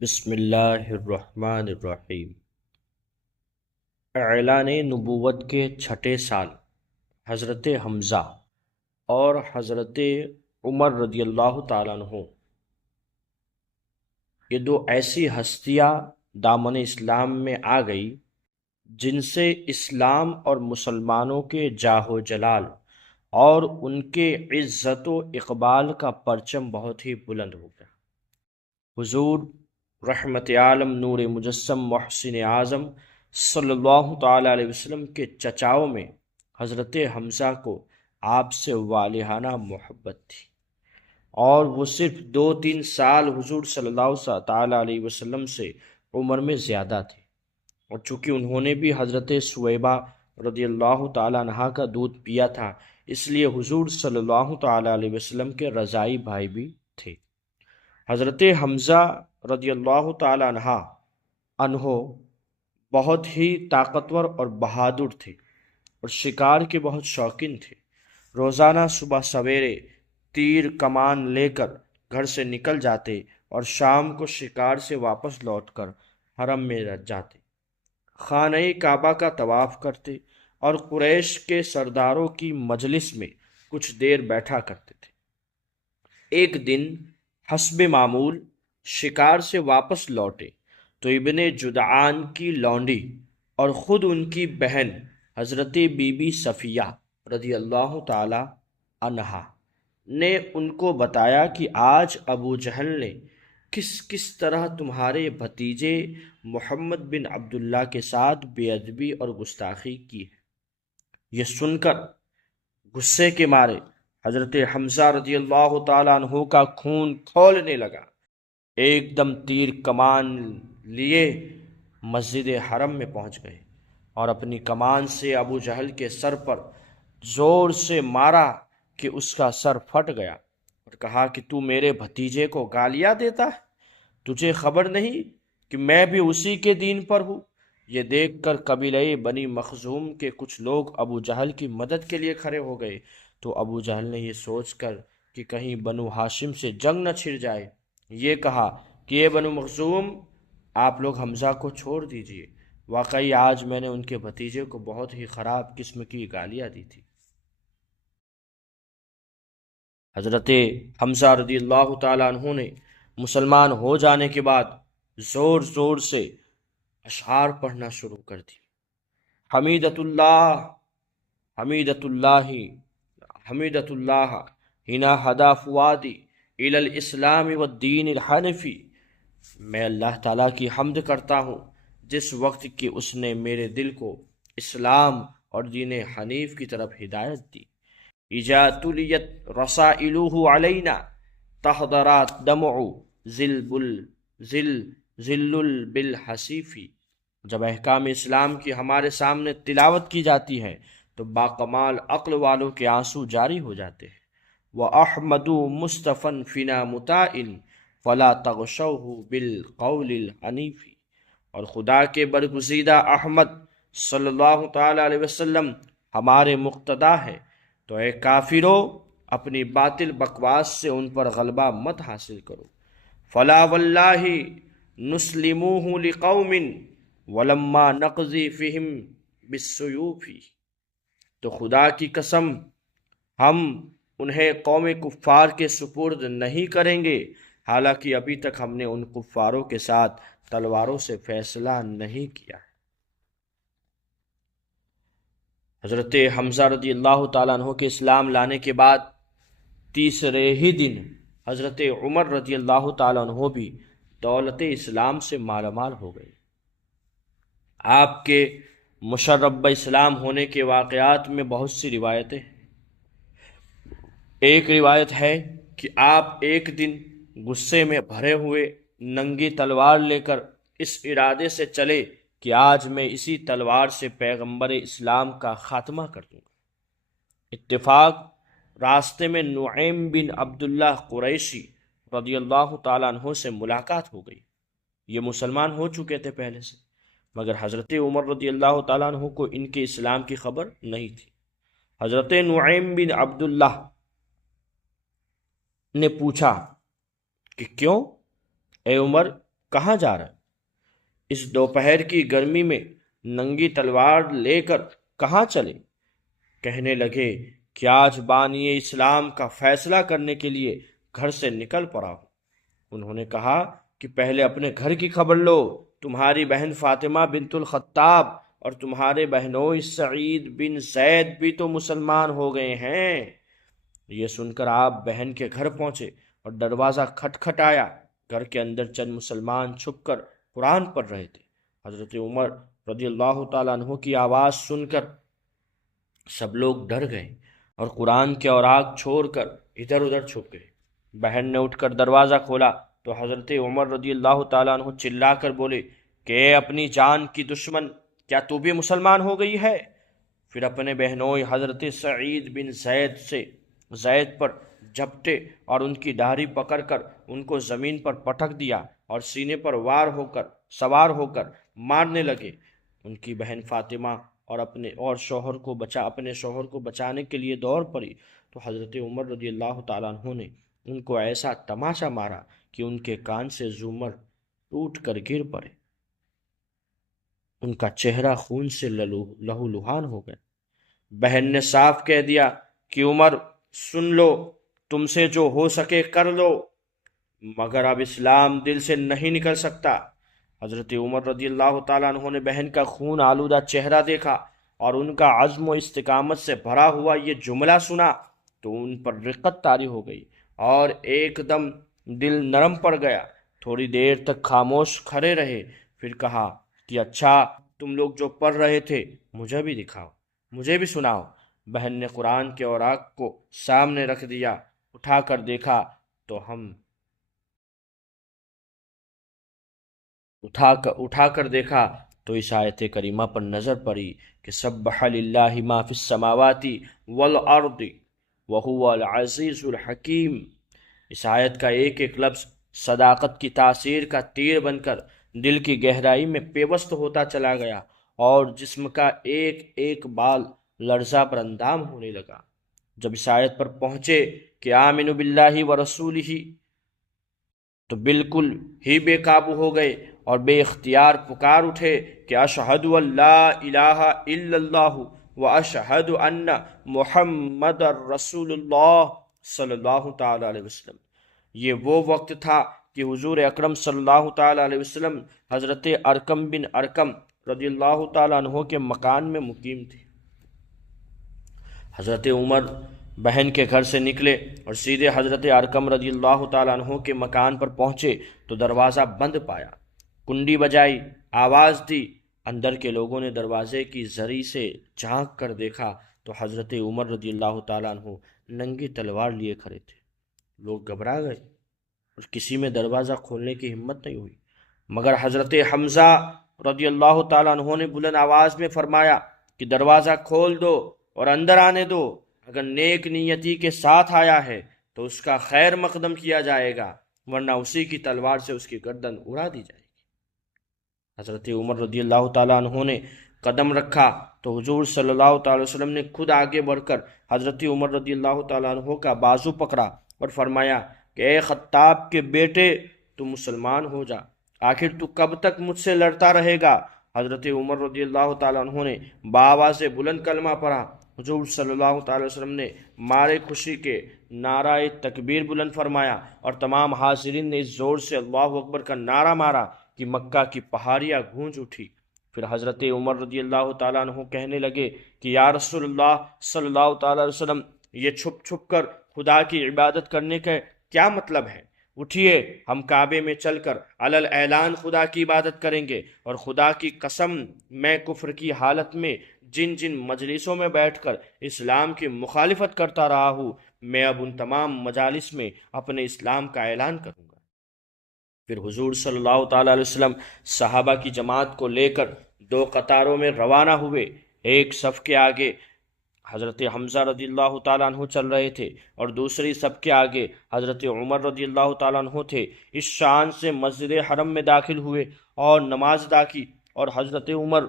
بسم اللہ الرحمن الرحیم۔ اعلان نبوت کے چھٹے سال حضرت حمزہ اور حضرت عمر رضی اللہ تعالیٰ عنہ، یہ دو ایسی ہستیاں دامن اسلام میں آ گئی جن سے اسلام اور مسلمانوں کے جاہ و جلال اور ان کے عزت و اقبال کا پرچم بہت ہی بلند ہو گیا۔ حضور رحمت عالم نور مجسم محسن اعظم صلی اللہ تعالیٰ علیہ وسلم کے چچاؤں میں حضرت حمزہ کو آپ سے والہانہ محبت تھی، اور وہ صرف 2-3 سال حضور صلی اللہ تعالیٰ علیہ وسلم سے عمر میں زیادہ تھے، اور چونکہ انہوں نے بھی حضرت سویبہ رضی اللہ تعالیٰ عنہا کا دودھ پیا تھا، اس لیے حضور صلی اللہ تعالیٰ علیہ وسلم کے رضائی بھائی بھی تھے۔ حضرت حمزہ رضی اللہ تعالیٰ عنہ بہت ہی طاقتور اور بہادر تھے، اور شکار کے بہت شوقین تھے۔ روزانہ صبح سویرے تیر کمان لے کر گھر سے نکل جاتے اور شام کو شکار سے واپس لوٹ کر حرم میں جاتے، خانہ کعبہ کا طواف کرتے اور قریش کے سرداروں کی مجلس میں کچھ دیر بیٹھا کرتے تھے۔ ایک دن حسب معمول شکار سے واپس لوٹے تو ابن جدعان کی لونڈی اور خود ان کی بہن حضرت بی بی صفیہ رضی اللہ تعالی عنہا نے ان کو بتایا کہ آج ابو جہل نے کس طرح تمہارے بھتیجے محمد بن عبداللہ کے ساتھ بے ادبی اور گستاخی کی ہے۔ یہ سن کر غصے کے مارے حضرت حمزہ رضی اللہ تعالیٰ عنہ کا خون کھولنے لگا۔ ایک دم تیر کمان لیے مسجد حرم میں پہنچ گئے اور اپنی کمان سے ابو جہل کے سر پر زور سے مارا کہ اس کا سر پھٹ گیا، اور کہا کہ تو میرے بھتیجے کو گالیاں دیتا ہے، تجھے خبر نہیں کہ میں بھی اسی کے دین پر ہوں؟ یہ دیکھ کر قبیلہ بنی مخزوم کے کچھ لوگ ابو جہل کی مدد کے لیے کھڑے ہو گئے، تو ابو جہل نے یہ سوچ کر کہ کہیں بنو ہاشم سے جنگ نہ چھڑ جائے، یہ کہا کہ یہ بنو مخزوم، آپ لوگ حمزہ کو چھوڑ دیجئے، واقعی آج میں نے ان کے بھتیجے کو بہت ہی خراب قسم کی گالیاں دی تھی۔ حضرت حمزہ رضی اللہ تعالیٰ عنہ نے مسلمان ہو جانے کے بعد زور زور سے اشعار پڑھنا شروع کر دی۔ حمیدت اللہ حمیدت اللہ حمیدت اللہ ہنا ہدا فوادی الی الاسلام والدین الحنفی، میں اللہ تعالیٰ کی حمد کرتا ہوں جس وقت کہ اس نے میرے دل کو اسلام اور دین حنیف کی طرف ہدایت دی۔ اذا تلیت رسائلہ علینا تحضرات دمع ذل بالحسیفی، جب احکام اسلام کی ہمارے سامنے تلاوت کی جاتی ہے تو باکمال عقل والوں کے آنسو جاری ہو جاتے ہیں۔ وَأَحْمَدُ مُصْطَفًا فِنَا مُتَائِن فَلَا تَغْشَوْهُ بِالْقَوْلِ الْحَنِيفِ، اور خدا کے برگزیدہ احمد صلی اللہ تعالیٰ علیہ وسلم ہمارے مقتدا ہے، تو اے کافرو اپنی باطل بکواس سے ان پر غلبہ مت حاصل کرو۔ فَلَا وَاللَّهِ نُسْلِمُوهُ لِقَوْمٍ وَلَمَّا نَقْضِي فِيهِمْ بِالسُّيُوفِ، تو خدا کی قسم ہم انہیں قوم کفار کے سپرد نہیں کریں گے، حالانکہ ابھی تک ہم نے ان کفاروں کے ساتھ تلواروں سے فیصلہ نہیں کیا ہے۔ حضرت حمزہ رضی اللہ تعالیٰ عنہ کے اسلام لانے کے بعد تیسرے ہی دن حضرت عمر رضی اللہ تعالیٰ عنہ بھی دولت اسلام سے مالا مال ہو گئے۔ آپ کے مشرب اسلام ہونے کے واقعات میں بہت سی روایتیں ہیں۔ ایک روایت ہے کہ آپ ایک دن غصے میں بھرے ہوئے ننگی تلوار لے کر اس ارادے سے چلے کہ آج میں اسی تلوار سے پیغمبر اسلام کا خاتمہ کر دوں گا۔ اتفاق راستے میں نعیم بن عبداللہ قریشی رضی اللہ تعالیٰ عنہ سے ملاقات ہو گئی۔ یہ مسلمان ہو چکے تھے پہلے سے، مگر حضرت عمر رضی اللہ تعالیٰ عنہ کو ان کے اسلام کی خبر نہیں تھی۔ حضرت نعیم بن عبداللہ نے پوچھا کہ کیوں اے عمر، کہاں جا رہے؟ اس دوپہر کی گرمی میں ننگی تلوار لے کر کہاں چلے؟ کہنے لگے کہ آج بانی اسلام کا فیصلہ کرنے کے لیے گھر سے نکل پڑا ہوں۔ انہوں نے کہا کہ پہلے اپنے گھر کی خبر لو، تمہاری بہن فاطمہ بنت الخطاب اور تمہارے بہنوئی سعید بن زید بھی تو مسلمان ہو گئے ہیں۔ یہ سن کر آپ بہن کے گھر پہنچے اور دروازہ کھٹکھٹایا۔ گھر کے اندر چند مسلمان چھپ کر قرآن پڑھ رہے تھے۔ حضرت عمر رضی اللہ تعالیٰ عنہ کی آواز سن کر سب لوگ ڈر گئے اور قرآن کے اوراق چھوڑ کر ادھر ادھر چھپ گئے۔ بہن نے اٹھ کر دروازہ کھولا تو حضرت عمر رضی اللہ تعالیٰ عنہ چلا کر بولے کہ اے اپنی جان کی دشمن، کیا تو بھی مسلمان ہو گئی ہے؟ پھر اپنے بہنوئی حضرت سعید بن زید پر جھپٹے اور ان کی داڑھی پکڑ کر ان کو زمین پر پٹک دیا اور سینے پر سوار ہو کر مارنے لگے۔ ان کی بہن فاطمہ اور اپنے شوہر کو بچانے کے لیے دوڑ پڑی تو حضرت عمر رضی اللہ تعالیٰ عنہ نے ان کو ایسا تماشا مارا کہ ان کے کان سے زومر ٹوٹ کر گر پڑے۔ ان کا چہرہ خون سے لہو لہان ہو گیا۔ بہن نے صاف کہہ دیا کہ عمر سن لو، تم سے جو ہو سکے کر لو، مگر اب اسلام دل سے نہیں نکل سکتا۔ حضرت عمر رضی اللہ تعالیٰ عنہ نے بہن کا خون آلودہ چہرہ دیکھا اور ان کا عزم و استقامت سے بھرا ہوا یہ جملہ سنا تو ان پر رقت طاری ہو گئی اور ایک دم دل نرم پڑ گیا۔ تھوڑی دیر تک خاموش کھڑے رہے، پھر کہا کہ اچھا، تم لوگ جو پڑھ رہے تھے مجھے بھی دکھاؤ، مجھے بھی سناؤ۔ بہن نے قرآن کے اوراق کو سامنے رکھ دیا۔ اٹھا کر دیکھا تو اس آیت کریمہ پر نظر پڑی کہ سبح للہ ما فی السماوات والارض وہو العزیز الحکیم۔ اس آیت کا ایک ایک لفظ صداقت کی تاثیر کا تیر بن کر دل کی گہرائی میں پیوست ہوتا چلا گیا اور جسم کا ایک ایک بال لرزہ پر اندام ہونے لگا۔ جب اس آیت پر پہنچے کہ آمنوا باللہ ورسولہ تو بالکل ہی بے قابو ہو گئے اور بے اختیار پکار اٹھے کہ اشہد ان لا الہ الا اللہ واشہد ان محمد رسول اللہ صلی اللہ تعالی علیہ وسلم۔ یہ وہ وقت تھا کہ حضور اکرم صلی اللہ تعالی علیہ وسلم حضرت ارقم بن ارقم رضی اللہ تعالی عنہ کے مکان میں مقیم تھے۔ حضرت عمر بہن کے گھر سے نکلے اور سیدھے حضرت ارقم رضی اللہ تعالیٰ عنہ کے مکان پر پہنچے تو دروازہ بند پایا۔ کنڈی بجائی، آواز دی۔ اندر کے لوگوں نے دروازے کی زری سے جھانک کر دیکھا تو حضرت عمر رضی اللہ تعالیٰ عنہ ننگی تلوار لیے کھڑے تھے۔ لوگ گھبرا گئے اور کسی میں دروازہ کھولنے کی ہمت نہیں ہوئی، مگر حضرت حمزہ رضی اللہ تعالیٰ عنہ نے بلند آواز میں فرمایا کہ دروازہ کھول دو اور اندر آنے دو۔ اگر نیک نیتی کے ساتھ آیا ہے تو اس کا خیر مقدم کیا جائے گا، ورنہ اسی کی تلوار سے اس کی گردن اڑا دی جائے گی۔ حضرت عمر رضی اللہ تعالیٰ عنہ نے قدم رکھا تو حضور صلی اللہ تعالی وسلم نے خود آگے بڑھ کر حضرت عمر رضی اللہ تعالیٰ عنہ کا بازو پکڑا اور فرمایا کہ اے خطاب کے بیٹے، تو مسلمان ہو جا، آخر تو کب تک مجھ سے لڑتا رہے گا؟ حضرت عمر رضی اللہ تعالیٰ عنہ نے بآواز بلند کلمہ پڑھا۔ حضور صلی اللہ تعالی وسلم نے مارے خوشی کے نعرہ تکبیر بلند فرمایا اور تمام حاضرین نے اس زور سے اللہ اکبر کا نعرہ مارا کہ مکہ کی پہاڑیاں گونج اٹھی۔ پھر حضرت عمر رضی اللہ تعالیٰ عنہ کہنے لگے کہ یا رسول اللہ صلی اللہ تعالی وسلم، یہ چھپ چھپ کر خدا کی عبادت کرنے کا کیا مطلب ہے؟ اٹھیے، ہم کعبے میں چل کر علل اعلان خدا کی عبادت کریں گے، اور خدا کی قسم، میں کفر کی حالت میں جن جن مجلسوں میں بیٹھ کر اسلام کی مخالفت کرتا رہا ہوں، میں اب ان تمام مجالس میں اپنے اسلام کا اعلان کروں گا۔ پھر حضور صلی اللہ تعالی علیہ وسلم صحابہ کی جماعت کو لے کر 2 قطاروں میں روانہ ہوئے۔ ایک صف کے آگے حضرت حمزہ رضی اللہ تعالیٰ عنہ چل رہے تھے اور دوسری صف کے آگے حضرت عمر رضی اللہ تعالیٰ عنہ تھے۔ اس شان سے مسجد حرم میں داخل ہوئے اور نماز ادا کی، اور حضرت عمر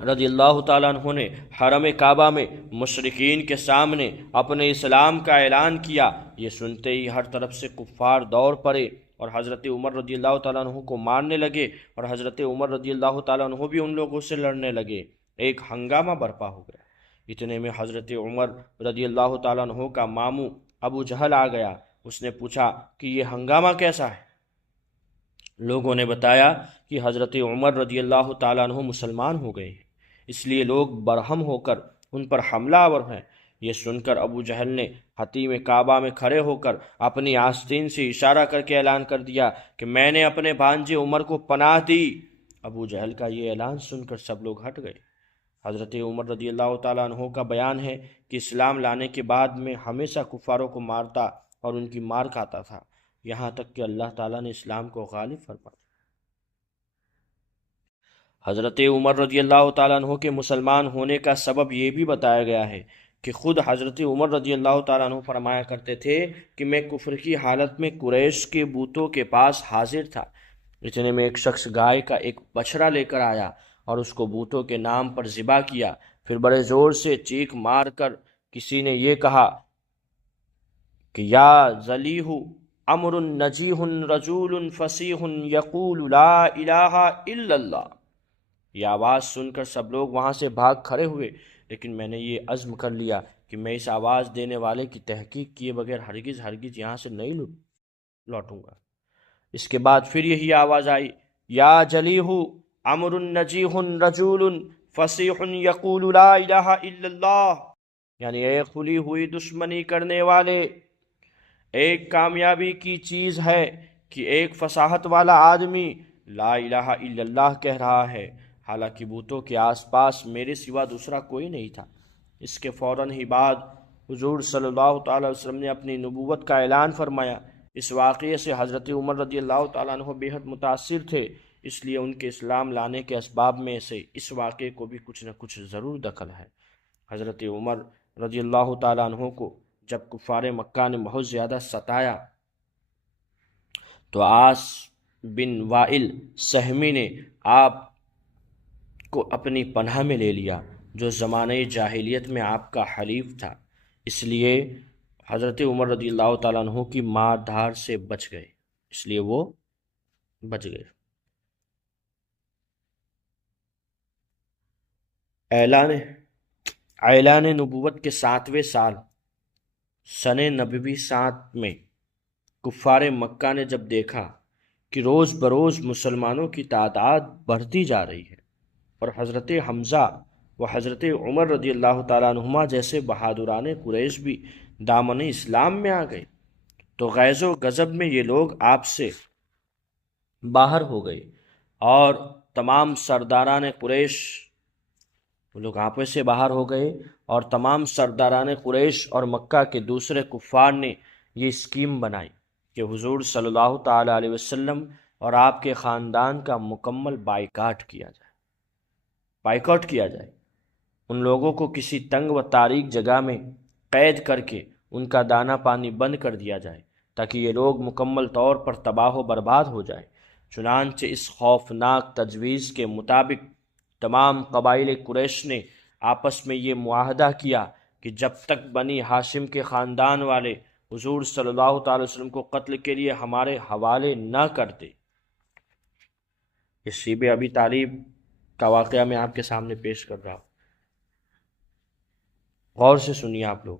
رضی اللہ تعالیٰ عنہ نے حرم کعبہ میں مشرکین کے سامنے اپنے اسلام کا اعلان کیا۔ یہ سنتے ہی ہر طرف سے کفار دوڑ پڑے اور حضرت عمر رضی اللہ تعالیٰ عنہ کو مارنے لگے، اور حضرت عمر رضی اللہ تعالیٰ عنہ بھی ان لوگوں سے لڑنے لگے۔ ایک ہنگامہ برپا ہو گیا۔ اتنے میں حضرت عمر رضی اللہ تعالیٰ عنہ کا ماموں ابو جہل آ گیا۔ اس نے پوچھا کہ یہ ہنگامہ کیسا ہے؟ لوگوں نے بتایا کہ حضرت عمر رضی اللہ تعالیٰ عنہ مسلمان ہو گئے ہیں، اس لیے لوگ برہم ہو کر ان پر حملہ آور ہیں۔ یہ سن کر ابو جہل نے حتیم کعبہ میں کھڑے ہو کر اپنی آستین سے اشارہ کر کے اعلان کر دیا کہ میں نے اپنے بھانجے عمر کو پناہ دی۔ ابو جہل کا یہ اعلان سن کر سب لوگ ہٹ گئے۔ حضرت عمر رضی اللہ تعالیٰ عنہ کا بیان ہے کہ اسلام لانے کے بعد میں ہمیشہ کفاروں کو مارتا اور ان کی مار کھاتا تھا، یہاں تک کہ اللہ تعالیٰ نے اسلام کو غالب فرما دیا۔ حضرت عمر رضی اللہ تعالیٰ عنہ کے مسلمان ہونے کا سبب یہ بھی بتایا گیا ہے کہ خود حضرت عمر رضی اللہ تعالیٰ عنہ فرمایا کرتے تھے کہ میں کفر کی حالت میں قریش کے بتوں کے پاس حاضر تھا۔ اتنے میں ایک شخص گائے کا ایک بچھڑا لے کر آیا اور اس کو بتوں کے نام پر ذبح کیا، پھر بڑے زور سے چیخ مار کر کسی نے یہ کہا کہ یا ذلیح امر نجیح رجول فصیح یقول لا الہ الا اللہ۔ یہ آواز سن کر سب لوگ وہاں سے بھاگ کھڑے ہوئے، لیکن میں نے یہ عزم کر لیا کہ میں اس آواز دینے والے کی تحقیق کیے بغیر ہرگز یہاں سے نہیں لوٹوں گا۔ اس کے بعد پھر یہی آواز آئی، یا جلیح امر نجیح رجول فصیح یقول لا الہ الا اللہ، یعنی اے کھلی ہوئی دشمنی کرنے والے، ایک کامیابی کی چیز ہے کہ ایک فصاحت والا آدمی لا الہ الا اللہ کہہ رہا ہے، حالانکہ بتوں کے آس پاس میرے سوا دوسرا کوئی نہیں تھا۔ اس کے فوراً ہی بعد حضور صلی اللہ تعالی وسلم نے اپنی نبوت کا اعلان فرمایا۔ اس واقعے سے حضرت عمر رضی اللہ تعالیٰ عنہ بے حد متاثر تھے، اس لیے ان کے اسلام لانے کے اسباب میں سے اس واقعے کو بھی کچھ نہ کچھ ضرور دخل ہے۔ حضرت عمر رضی اللہ تعالیٰ عنہ کو جب کفار مکہ نے بہت زیادہ ستایا تو عاص بن وائل سہمی نے آپ کو اپنی پناہ میں لے لیا، جو زمانہ جاہلیت میں آپ کا حلیف تھا، اس لیے حضرت عمر رضی اللہ تعالیٰ عنہ کی مار دھار سے بچ گئے، اس لیے وہ بچ گئے۔ اعلان نبوت کے 7ویں سال سن نبوی 7 میں کفار مکہ نے جب دیکھا کہ روز بروز مسلمانوں کی تعداد بڑھتی جا رہی ہے اور حضرت حمزہ و حضرت عمر رضی اللہ تعالیٰ عنہما جیسے بہادران قریش بھی دامن اسلام میں آ گئے، تو غیظ و غضب میں یہ لوگ آپ سے باہر ہو گئے، اور تمام سرداران قریش وہ لوگ آپس سے باہر ہو گئے، اور تمام سرداران قریش اور مکہ کے دوسرے کفار نے یہ اسکیم بنائی کہ حضور صلی اللہ تعالیٰ علیہ وسلم اور آپ کے خاندان کا مکمل بائیکاٹ کیا جائے، ان لوگوں کو کسی تنگ و تاریک جگہ میں قید کر کے ان کا دانہ پانی بند کر دیا جائے تاکہ یہ لوگ مکمل طور پر تباہ و برباد ہو جائیں۔ چنانچہ اس خوفناک تجویز کے مطابق تمام قبائل قریش نے آپس میں یہ معاہدہ کیا کہ جب تک بنی ہاشم کے خاندان والے حضور صلی اللہ تعالی وسلم کو قتل کے لیے ہمارے حوالے نہ کرتے۔ اس شیب ابی طالب کا واقعہ میں آپ کے سامنے پیش کر رہا ہوں، غور سے سنیے آپ لوگ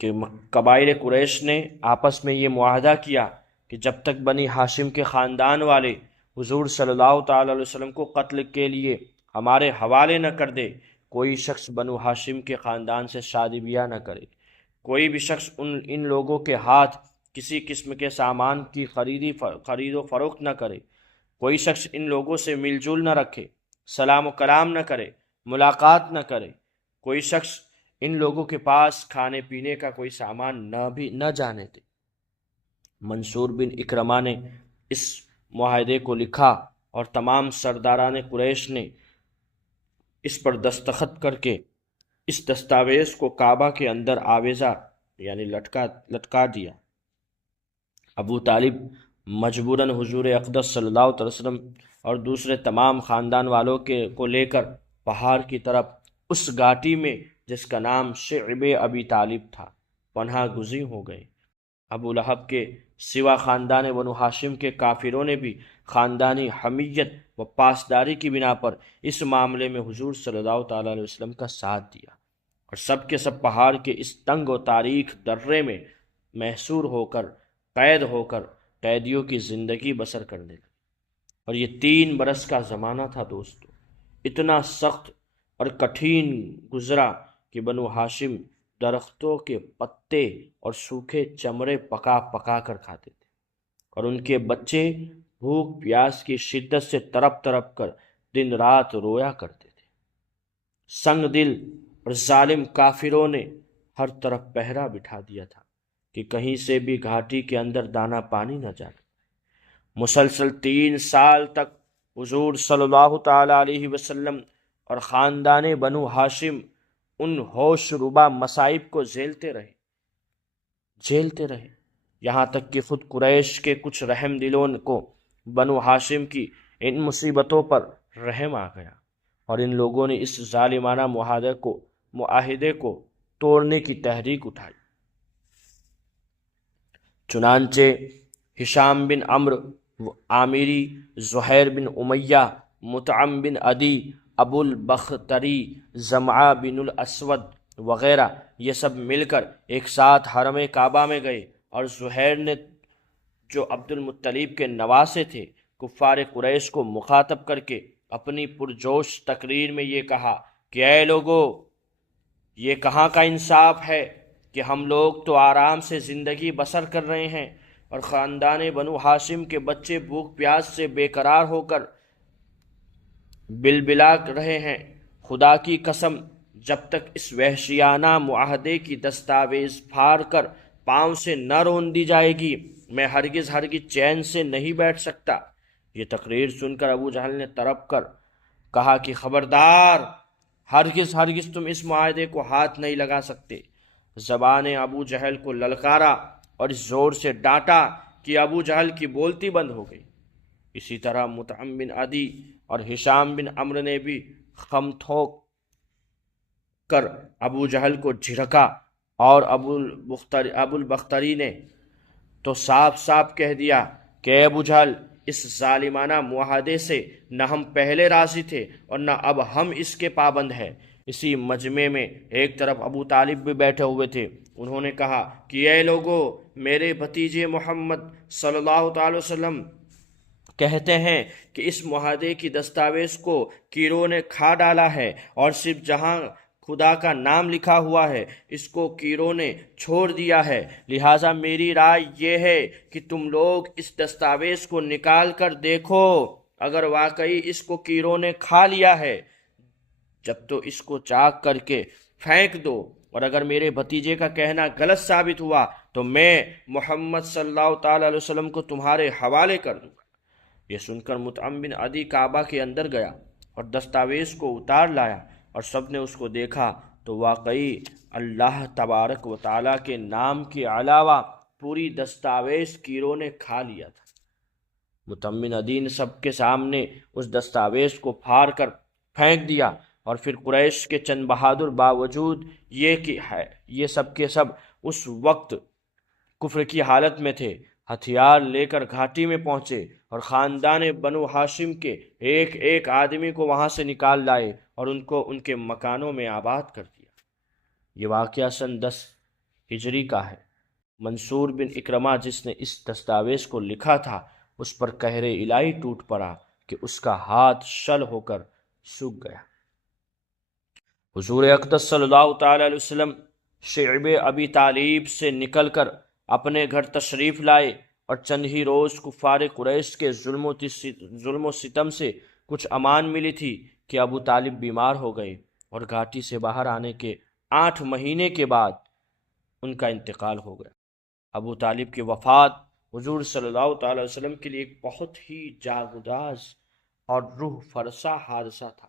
کہ قبائل قریش نے آپس میں یہ معاہدہ کیا کہ جب تک بنی ہاشم کے خاندان والے حضور صلی اللہ تعالی علیہ وسلم کو قتل کے لیے ہمارے حوالے نہ کر دے، کوئی شخص بنو ہاشم کے خاندان سے شادی بیاہ نہ کرے، کوئی بھی شخص ان لوگوں کے ہاتھ کسی قسم کے سامان کی خرید و فروخت نہ کرے، کوئی شخص ان لوگوں سے مل جل نہ رکھے، سلام و کلام نہ کرے، ملاقات نہ کرے، کوئی شخص ان لوگوں کے پاس کھانے پینے کا کوئی سامان نہ جانے دے۔ منصور بن اکرمہ نے اس معاہدے کو لکھا اور تمام سرداران قریش نے اس پر دستخط کر کے اس دستاویز کو کعبہ کے اندر آویزہ یعنی لٹکا دیا۔ ابو طالب مجبوراً حضور اقدس صلی اللہ علیہ وسلم اور دوسرے تمام خاندان والوں کو لے کر پہاڑ کی طرف اس گھاٹی میں جس کا نام شعب ابی طالب تھا پناہ گزین ہو گئے۔ ابو لہب کے سوا خاندان بنو ہاشم کے کافروں نے بھی خاندانی حمیت و پاسداری کی بنا پر اس معاملے میں حضور صلی اللہ تعالیٰ علیہ وسلم کا ساتھ دیا، اور سب کے سب پہاڑ کے اس تنگ و تاریک درے میں محصور ہو کر، قید ہو کر قیدیوں کی زندگی بسر کرنے لگے۔ اور یہ 3 برس کا زمانہ تھا دوستو، اتنا سخت اور کٹھین گزرا کہ بنو ہاشم درختوں کے پتے اور سوکھے چمڑے پکا پکا کر کھاتے تھے، اور ان کے بچے بھوک پیاس کی شدت سے تڑپ تڑپ کر دن رات رویا کرتے تھے۔ سنگ دل اور ظالم کافروں نے ہر طرف پہرا بٹھا دیا تھا کہ کہیں سے بھی گھاٹی کے اندر دانا پانی نہ جائے۔ مسلسل 3 سال تک حضور صلی اللہ تعالی علیہ وسلم اور خاندان بنو ہاشم ان ہوش ربا مصائب کو جھیلتے رہے، یہاں تک کہ خود قریش کے کچھ رحم دلوں کو بنو ہاشم کی ان مصیبتوں پر رحم آ گیا، اور ان لوگوں نے اس ظالمانہ معاہدے کو توڑنے کی تحریک اٹھائی۔ چنانچہ ہشام بن عمرو عامری، زہیر بن امیہ، مطعم بن عدی، ابو البختری، زمعہ بن الاسود وغیرہ یہ سب مل کر ایک ساتھ حرم کعبہ میں گئے، اور زہیر نے جو عبد المطلب کے نواسے تھے کفار قریش کو مخاطب کر کے اپنی پرجوش تقریر میں یہ کہا کہ اے لوگو، یہ کہاں کا انصاف ہے کہ ہم لوگ تو آرام سے زندگی بسر کر رہے ہیں اور خاندان بنو ہاشم کے بچے بھوک پیاس سے بے قرار ہو کر بلبلا رہے ہیں۔ خدا کی قسم، جب تک اس وحشیانہ معاہدے کی دستاویز پھاڑ کر پاؤں سے نہ رون دی جائے گی، میں ہرگز چین سے نہیں بیٹھ سکتا۔ یہ تقریر سن کر ابو جہل نے تڑپ کر کہا کہ خبردار، ہرگز تم اس معاہدے کو ہاتھ نہیں لگا سکتے۔ زبان نے ابو جہل کو للکارا اور اس زور سے ڈانٹا کہ ابو جہل کی بولتی بند ہو گئی۔ اسی طرح مطعم بن عدی اور ہشام بن عمرو نے بھی خم تھوک کر ابو جہل کو جھڑکا، اور ابو البختری نے تو صاف صاف کہہ دیا کہ اے ابو جہل، اس ظالمانہ معاہدے سے نہ ہم پہلے راضی تھے اور نہ اب ہم اس کے پابند ہیں۔ اسی مجمع میں ایک طرف ابو طالب بھی بیٹھے ہوئے تھے، انہوں نے کہا کہ اے لوگو، میرے بھتیجے محمد صلی اللہ تعالی وسلم کہتے ہیں کہ اس معاہدے کی دستاویز کو کیڑوں نے کھا ڈالا ہے، اور صرف جہاں خدا کا نام لکھا ہوا ہے اس کو کیڑوں نے چھوڑ دیا ہے۔ لہٰذا میری رائے یہ ہے کہ تم لوگ اس دستاویز کو نکال کر دیکھو، اگر واقعی اس کو کیڑوں نے کھا لیا ہے جب تو اس کو چاک کر کے پھینک دو، اور اگر میرے بھتیجے کا کہنا غلط ثابت ہوا تو میں محمد صلی اللہ تعالی علیہ وسلم کو تمہارے حوالے کر دوں گا۔ یہ سن کر مطعم بن عدی کعبہ کے اندر گیا اور دستاویز کو اتار لایا، اور سب نے اس کو دیکھا تو واقعی اللہ تبارک و تعالیٰ کے نام کے علاوہ پوری دستاویز کیڑوں نے کھا لیا تھا۔ مطعم بن عدی نے سب کے سامنے اس دستاویز کو پھاڑ کر پھینک دیا، اور پھر قریش کے چند بہادر باوجود یہ کہ یہ سب کے سب اس وقت کفر کی حالت میں تھے، ہتھیار لے کر گھاٹی میں پہنچے اور خاندان بنو ہاشم کے ایک ایک آدمی کو وہاں سے نکال لائے اور ان کو ان کے مکانوں میں آباد کر دیا۔ یہ واقعہ سن 10 ہجری کا ہے۔ منصور بن اکرمہ جس نے اس دستاویز کو لکھا تھا، اس پر قہر الہی ٹوٹ پڑا کہ اس کا ہاتھ شل ہو کر سوکھ گیا۔ حضور اقدس صلی اللہ تعالی علیہ وسلم شعب ابی طالب سے نکل کر اپنے گھر تشریف لائے، اور چند ہی روز کفار قریش کے ظلم و ستم سے کچھ امان ملی تھی کہ ابو طالب بیمار ہو گئے، اور گھاٹی سے باہر آنے کے 8 مہینے کے بعد ان کا انتقال ہو گیا۔ ابو طالب کی وفات حضور صلی اللہ تعالی وسلم کے لیے ایک بہت ہی جاگداز اور روح فرسا حادثہ تھا،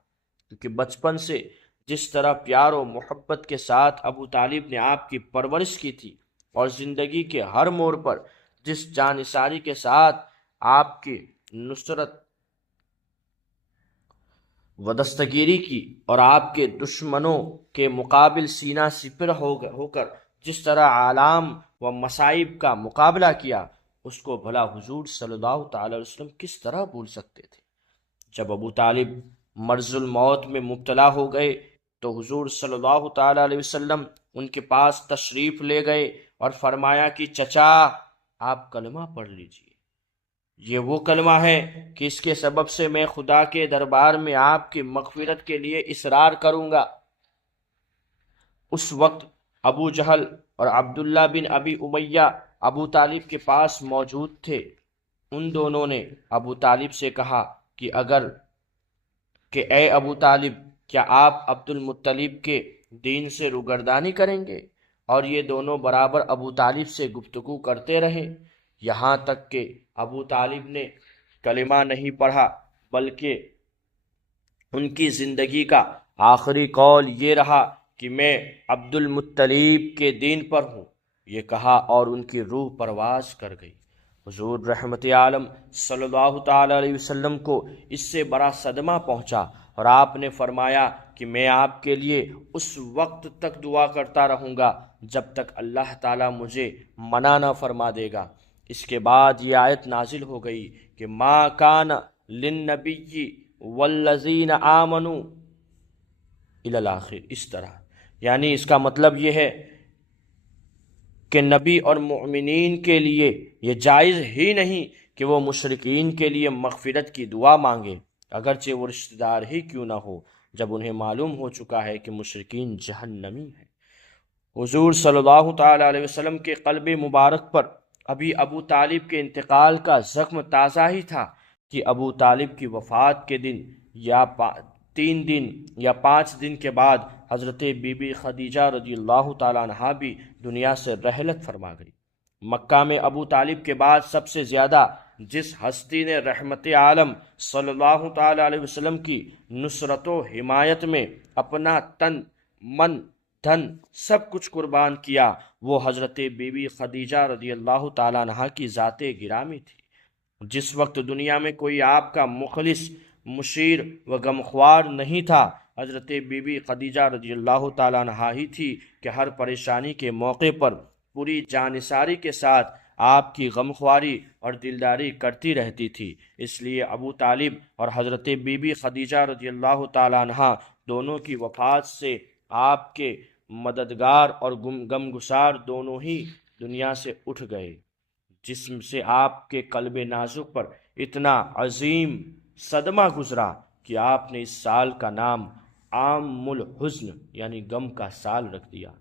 کیونکہ بچپن سے جس طرح پیار و محبت کے ساتھ ابو طالب نے آپ کی پرورش کی تھی، اور زندگی کے ہر موڑ پر جس جانثاری کے ساتھ آپ کی نصرت و دستگیری کی، اور آپ کے دشمنوں کے مقابل سینہ سپر ہو کر جس طرح عالم و مصائب کا مقابلہ کیا، اس کو بھلا حضور صلی اللہ تعالی علیہ وسلم کس طرح بھول سکتے تھے؟ جب ابو طالب مرض الموت میں مبتلا ہو گئے تو حضور صلی اللہ تعالی علیہ وسلم ان کے پاس تشریف لے گئے اور فرمایا کہ چچا آپ کلمہ پڑھ لیجئے، یہ وہ کلمہ ہے کہ اس کے سبب سے میں خدا کے دربار میں آپ کی مغفرت کے لیے اصرار کروں گا۔ اس وقت ابو جہل اور عبداللہ بن ابی امیہ ابو طالب کے پاس موجود تھے۔ ان دونوں نے ابو طالب سے کہا کہ اے ابو طالب، کیا آپ عبد المطلب کے دین سے روگردانی کریں گے؟ اور یہ دونوں برابر ابو طالب سے گفتگو کرتے رہے، یہاں تک کہ ابو طالب نے کلمہ نہیں پڑھا، بلکہ ان کی زندگی کا آخری قول یہ رہا کہ میں عبد المطلب کے دین پر ہوں، یہ کہا اور ان کی روح پرواز کر گئی۔ حضور رحمت عالم صلی اللہ تعالی علیہ وسلم کو اس سے بڑا صدمہ پہنچا اور آپ نے فرمایا کہ میں آپ کے لیے اس وقت تک دعا کرتا رہوں گا جب تک اللہ تعالیٰ مجھے منع نہ فرما دے گا۔ اس کے بعد یہ آیت نازل ہو گئی کہ ما کان للنبی والذین آمنوا الی الآخر، اس طرح، یعنی اس کا مطلب یہ ہے کہ نبی اور مومنین کے لیے یہ جائز ہی نہیں کہ وہ مشرکین کے لیے مغفرت کی دعا مانگے، اگرچہ وہ رشتہ دار ہی کیوں نہ ہو، جب انہیں معلوم ہو چکا ہے کہ مشرکین جہنمی ہیں۔ حضور صلی اللہ تعالی علیہ وسلم کے قلب مبارک پر ابھی ابو طالب کے انتقال کا زخم تازہ ہی تھا کہ ابو طالب کی وفات کے دن یا 3 دن یا 5 دن کے بعد حضرت بی بی خدیجہ رضی اللہ تعالیٰ عنہا بھی دنیا سے رحلت فرما گئی۔ مکہ میں ابو طالب کے بعد سب سے زیادہ جس ہستی نے رحمت عالم صلی اللہ تعالیٰ علیہ وسلم کی نصرت و حمایت میں اپنا تن، من، دھن سب کچھ قربان کیا، وہ حضرت بی بی خدیجہ رضی اللہ تعالیٰ عنہا کی ذات گرامی تھی۔ جس وقت دنیا میں کوئی آپ کا مخلص، مشیر و غمخوار نہیں تھا، حضرت بی بی خدیجہ رضی اللہ تعالیٰ عنہا ہی تھی کہ ہر پریشانی کے موقع پر پوری جانثاری کے ساتھ آپ کی غمخواری اور دلداری کرتی رہتی تھی۔ اس لیے ابو طالب اور حضرت بی بی خدیجہ رضی اللہ تعالیٰ عنہا دونوں کی وفات سے آپ کے مددگار اور غمگسار دونوں ہی دنیا سے اٹھ گئے، جسم سے آپ کے قلب نازک پر اتنا عظیم صدمہ گزرا کہ آپ نے اس سال کا نام عام الحزن یعنی غم کا سال رکھ دیا۔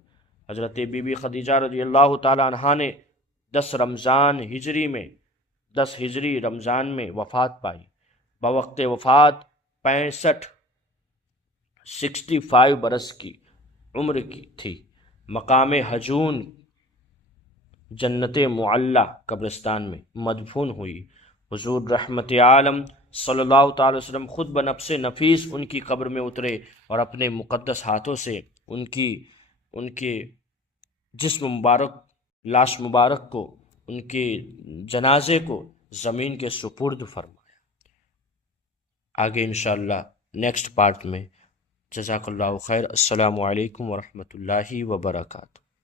حضرت بی بی خدیجہ رضی اللہ تعالی عنہا نے 10 ہجری رمضان میں وفات پائی۔ بوقت وفات 65 برس کی عمر کی تھی۔ مقام حجون جنت معلی قبرستان میں مدفون ہوئی۔ حضور رحمت عالم صلی اللہ تعالی وسلم خود بنفس نفیس ان کی قبر میں اترے اور اپنے مقدس ہاتھوں سے ان کے جسم مبارک، لاش مبارک کو، ان کے جنازے کو زمین کے سپرد فرمایا۔ آگے انشاءاللہ نیکسٹ پارٹ میں۔ جزاک اللہ خیر۔ السلام علیکم ورحمۃ اللہ وبرکاتہ۔